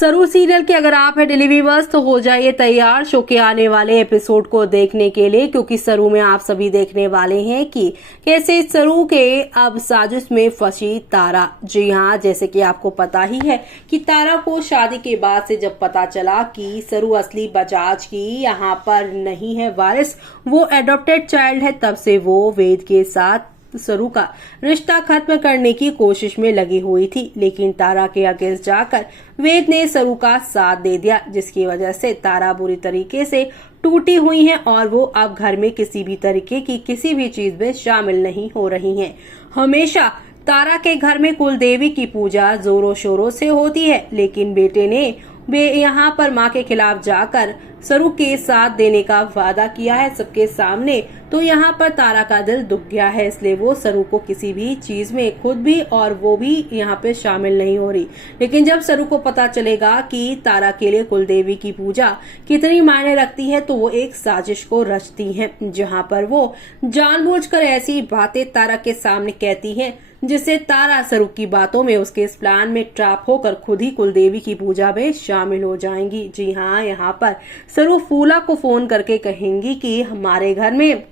सरू सीरियल के अगर आप है डिलीवर्स तो हो जाइए तैयार शो के आने वाले एपिसोड को देखने के लिए, क्योंकि सरू में आप सभी देखने वाले हैं कि कैसे सरू के अब साजिश में फंसी तारा। जी हाँ, जैसे कि आपको पता ही है कि तारा को शादी के बाद से जब पता चला कि सरू असली बजाज की यहाँ पर नहीं है वारिस, वो एडॉप्टेड चाइल्ड है, तब से वो वेद के साथ सरू का रिश्ता खत्म करने की कोशिश में लगी हुई थी। लेकिन तारा के अगेंस्ट जाकर वेद ने सरू का साथ दे दिया, जिसकी वजह से तारा बुरी तरीके से टूटी हुई है और वो अब घर में किसी भी तरीके की किसी भी चीज में शामिल नहीं हो रही हैं। हमेशा तारा के घर में कुलदेवी की पूजा जोरों शोरों से होती है, लेकिन बेटे ने यहाँ पर माँ के खिलाफ जाकर सरू के साथ देने का वादा किया है सबके सामने। तो यहाँ पर तारा का दिल दुख गया है, इसलिए वो सरू को किसी भी चीज में खुद भी और वो भी यहाँ पे शामिल नहीं हो रही। लेकिन जब सरू को पता चलेगा कि तारा के लिए कुलदेवी की पूजा कितनी मायने रखती है, तो वो एक साजिश को रचती है, जहाँ पर वो जानबूझकर ऐसी बातें तारा के सामने कहती है जिससे तारा सरू की बातों में उसके इस प्लान में ट्रैप होकर खुद ही कुलदेवी की पूजा में शामिल हो जाएंगी। जी हाँ, यहाँ पर सरू फूला को फोन करके कहेंगी कि हमारे घर में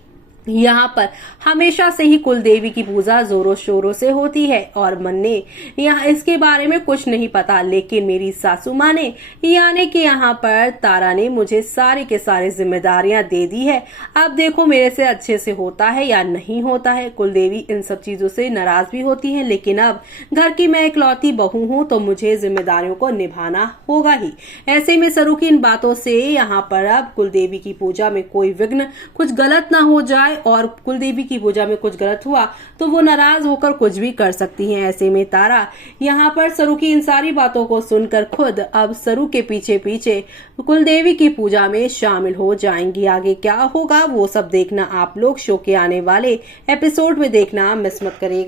यहाँ पर हमेशा से ही कुलदेवी की पूजा जोरों शोरों से होती है और मन ने यहाँ इसके बारे में कुछ नहीं पता, लेकिन मेरी सासू माँ ने यानी कि यहाँ पर तारा ने मुझे सारी के सारी जिम्मेदारियां दे दी है। अब देखो मेरे से अच्छे से होता है या नहीं होता है। कुलदेवी इन सब चीजों से नाराज भी होती है, लेकिन अब घर की मैं इकलौती बहू हूँ तो मुझे जिम्मेदारियों को निभाना होगा ही। ऐसे में सरू की इन बातों से यहाँ पर अब कुलदेवी की पूजा में कोई विघ्न कुछ गलत ना हो जाए और कुलदेवी की पूजा में कुछ गलत हुआ तो वो नाराज होकर कुछ भी कर सकती हैं। ऐसे में तारा यहाँ पर सरू की इन सारी बातों को सुनकर खुद अब सरू के पीछे पीछे कुलदेवी की पूजा में शामिल हो जाएंगी। आगे क्या होगा वो सब देखना आप लोग शो के आने वाले एपिसोड में देखना मिस मत करिएगा।